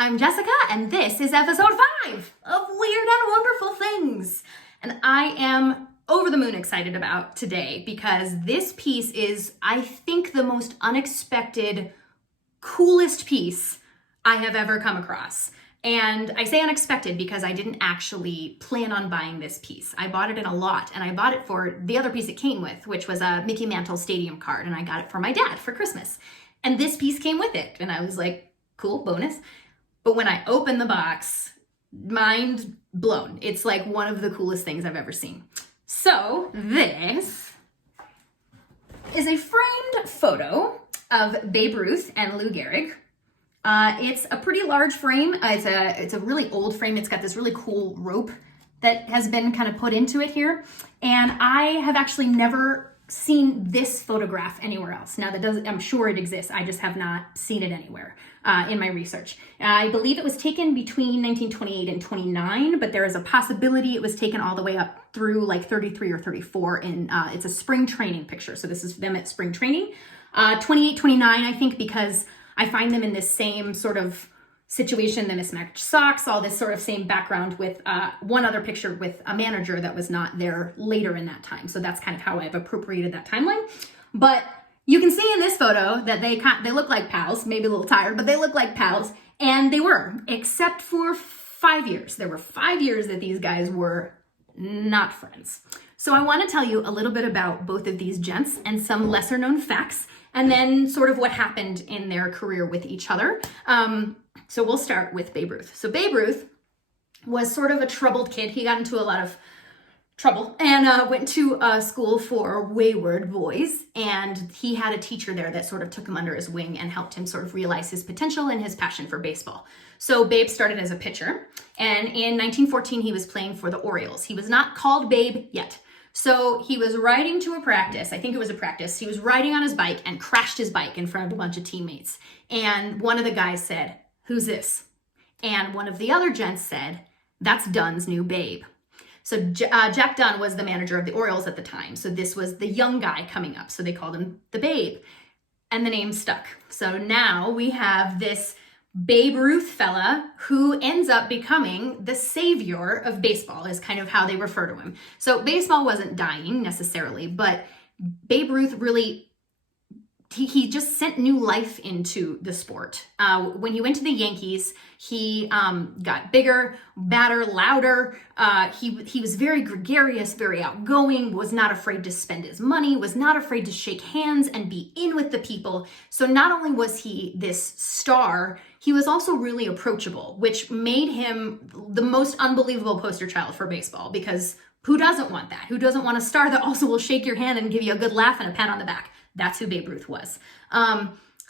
I'm Jessica, and this is episode 5 of Weird and Wonderful Things. And I am over the moon excited about today because this piece is, I think, the most unexpected, coolest piece I have ever come across. And I say unexpected because I didn't actually plan on buying this piece. I bought it in a lot, and I bought it for the other piece it came with, which was a Mickey Mantle Stadium card, and I got it for my dad for Christmas. And this piece came with it, and I was like, cool, bonus. But when I opened the box, mind blown. It's like one of the coolest things I've ever seen. So this is a framed photo of Babe Ruth and Lou Gehrig. It's a pretty large frame. It's a really old frame. It's got this really cool rope that has been kind of put into it here. And I have actually never seen this photograph anywhere else. Now I'm sure it exists. I just have not seen it anywhere in my research. I believe it was taken between 1928 and 29, but there is a possibility it was taken all the way up through like 33 or 34. And it's a spring training picture. So this is them at spring training. 28, 29, I think, because I find them in this same sort of situation, the mismatched socks, all this sort of same background with one other picture with a manager that was not there later in that time. So that's kind of how I've appropriated that timeline. But you can see in this photo that they look like pals, maybe a little tired, but they look like pals. And they were, except for 5 years. There were 5 years that these guys were not friends. So I want to tell you a little bit about both of these gents and some lesser known facts, and then sort of what happened in their career with each other. So we'll start with Babe Ruth. So Babe Ruth was sort of a troubled kid. He got into a lot of trouble and went to a school for wayward boys. And he had a teacher there that sort of took him under his wing and helped him sort of realize his potential and his passion for baseball. So Babe started as a pitcher. And in 1914, he was playing for the Orioles. He was not called Babe yet. So he was riding to a practice. I think it was a practice. He was riding on his bike and crashed his bike in front of a bunch of teammates. And one of the guys said, "Who's this?" And one of the other gents said, "That's Dunn's new Babe." So Jack Dunn was the manager of the Orioles at the time. So this was the young guy coming up. So they called him the Babe. And the name stuck. So now we have this Babe Ruth fella who ends up becoming the savior of baseball, is kind of how they refer to him. So baseball wasn't dying necessarily, but Babe Ruth really, he just sent new life into the sport. When he went to the Yankees, he got bigger, badder, louder. He was very gregarious, very outgoing, was not afraid to spend his money, was not afraid to shake hands and be in with the people. So not only was he this star, he was also really approachable, which made him the most unbelievable poster child for baseball, because who doesn't want that? Who doesn't want a star that also will shake your hand and give you a good laugh and a pat on the back? That's who Babe Ruth was. A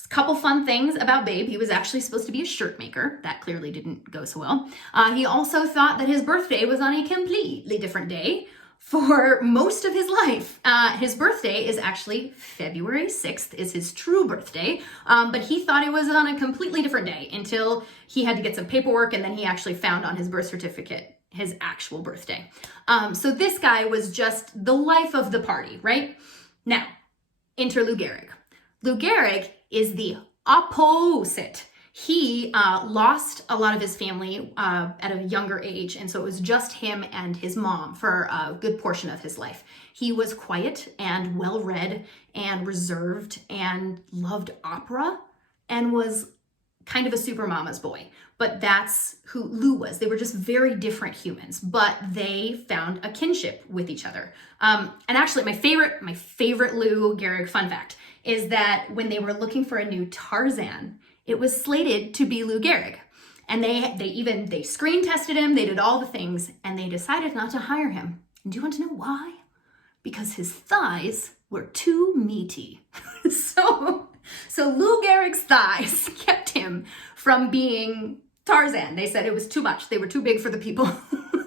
couple fun things about Babe. He was actually supposed to be a shirt maker. That clearly didn't go so well. He also thought that his birthday was on a completely different day for most of his life. His birthday is actually February 6th is his true birthday, but he thought it was on a completely different day until he had to get some paperwork, and then he actually found on his birth certificate his actual birthday. So this guy was just the life of the party, right? Now, enter Lou Gehrig. Lou Gehrig is the opposite. He lost a lot of his family at a younger age, and so it was just him and his mom for a good portion of his life. He was quiet and well-read and reserved and loved opera and was kind of a super mama's boy. But that's who Lou was. They were just very different humans, but they found a kinship with each other. And actually, my favorite Lou Gehrig fun fact is that when they were looking for a new Tarzan, it was slated to be Lou Gehrig. And they screen tested him, they did all the things, and they decided not to hire him. And do you want to know why? Because his thighs were too meaty. So Lou Gehrig's thighs kept him from being Tarzan. They said it was too much. They were too big for the people.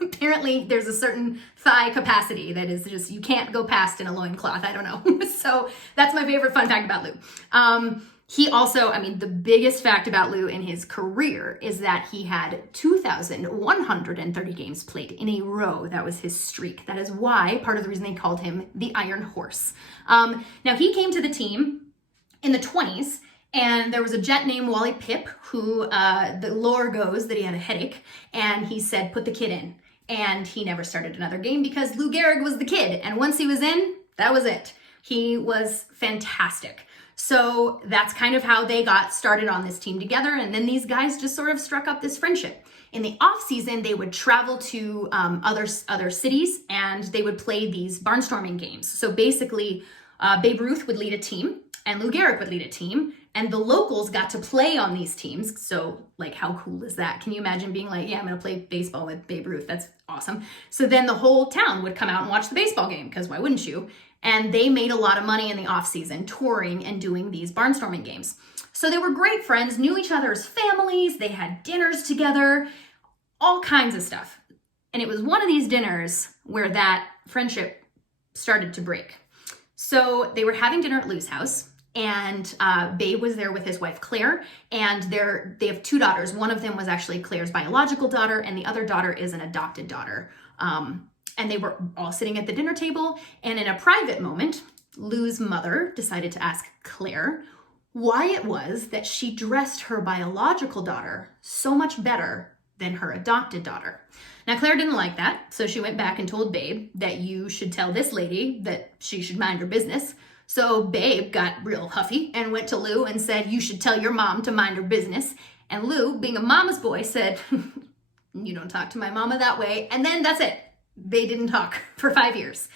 Apparently, there's a certain thigh capacity that is just, you can't go past in a loincloth. I don't know. So that's my favorite fun fact about Lou. He also, the biggest fact about Lou in his career is that he had 2,130 games played in a row. That was his streak. That is why, part of the reason they called him the Iron Horse. Now, he came to the team in the 20s, And there was a gent named Wally Pip who the lore goes that he had a headache, and he said, put the kid in. And he never started another game because Lou Gehrig was the kid. And once he was in, that was it. He was fantastic. So that's kind of how they got started on this team together. And then these guys just sort of struck up this friendship. In the off season, they would travel to other cities, and they would play these barnstorming games. So basically, Babe Ruth would lead a team, and Lou Gehrig would lead a team, and the locals got to play on these teams. So like, how cool is that? Can you imagine being like, yeah, I'm going to play baseball with Babe Ruth. That's awesome. So then the whole town would come out and watch the baseball game, because why wouldn't you? And they made a lot of money in the off season touring and doing these barnstorming games. So they were great friends, knew each other's families, they had dinners together, all kinds of stuff. And it was one of these dinners where that friendship started to break. So they were having dinner at Lou's house, and Babe was there with his wife Claire, and they have two daughters. One of them was actually Claire's biological daughter, and the other daughter is an adopted daughter. And they were all sitting at the dinner table, and in a private moment, Lou's mother decided to ask Claire why it was that she dressed her biological daughter so much better than her adopted daughter. Now, Claire didn't like that, so she went back and told Babe that you should tell this lady that she should mind her business. So Babe got real huffy and went to Lou and said, you should tell your mom to mind her business. And Lou, being a mama's boy, said, you don't talk to my mama that way. And then that's it. They didn't talk for 5 years.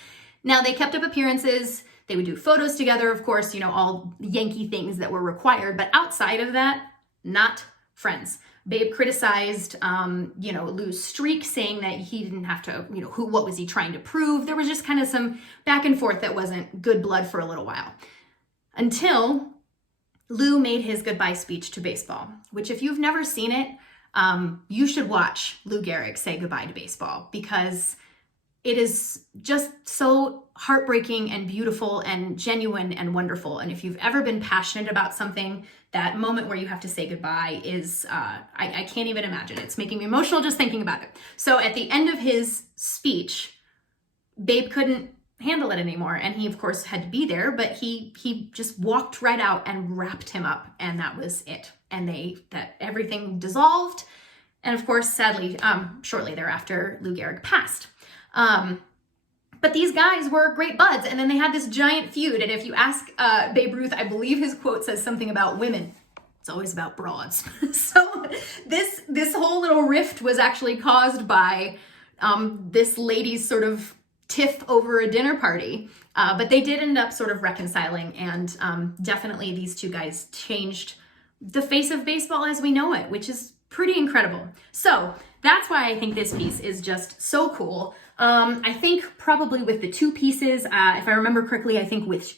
Now, they kept up appearances. They would do photos together, of course, all Yankee things that were required. But outside of that, not friends. Babe criticized, Lou's streak, saying that he didn't have to, what was he trying to prove? There was just kind of some back and forth that wasn't good blood for a little while. Until Lou made his goodbye speech to baseball, which if you've never seen it, you should watch Lou Gehrig say goodbye to baseball, because it is just so heartbreaking and beautiful and genuine and wonderful. And if you've ever been passionate about something, that moment where you have to say goodbye is, I can't even imagine. It's making me emotional just thinking about it. So at the end of his speech, Babe couldn't handle it anymore. And he, of course, had to be there, but he just walked right out and wrapped him up. And that was it. And everything dissolved. And of course, sadly, shortly thereafter, Lou Gehrig passed. But these guys were great buds, and then they had this giant feud. And if you ask Babe Ruth, I believe his quote says something about women. It's always about broads. So this whole little rift was actually caused by this lady's sort of tiff over a dinner party. But they did end up sort of reconciling, and definitely these two guys changed the face of baseball as we know it, which is pretty incredible. So that's why I think this piece is just so cool. I think probably with the two pieces, if I remember correctly, I think with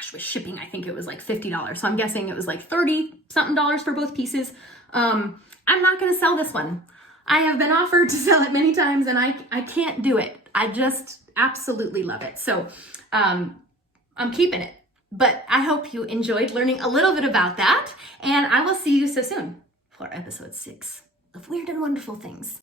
shipping, I think it was like $50. So I'm guessing it was like $30-something for both pieces. I'm not going to sell this one. I have been offered to sell it many times, and I can't do it. I just absolutely love it. So I'm keeping it. But I hope you enjoyed learning a little bit about that, and I will see you so soon for episode 6 of Weird and Wonderful Things.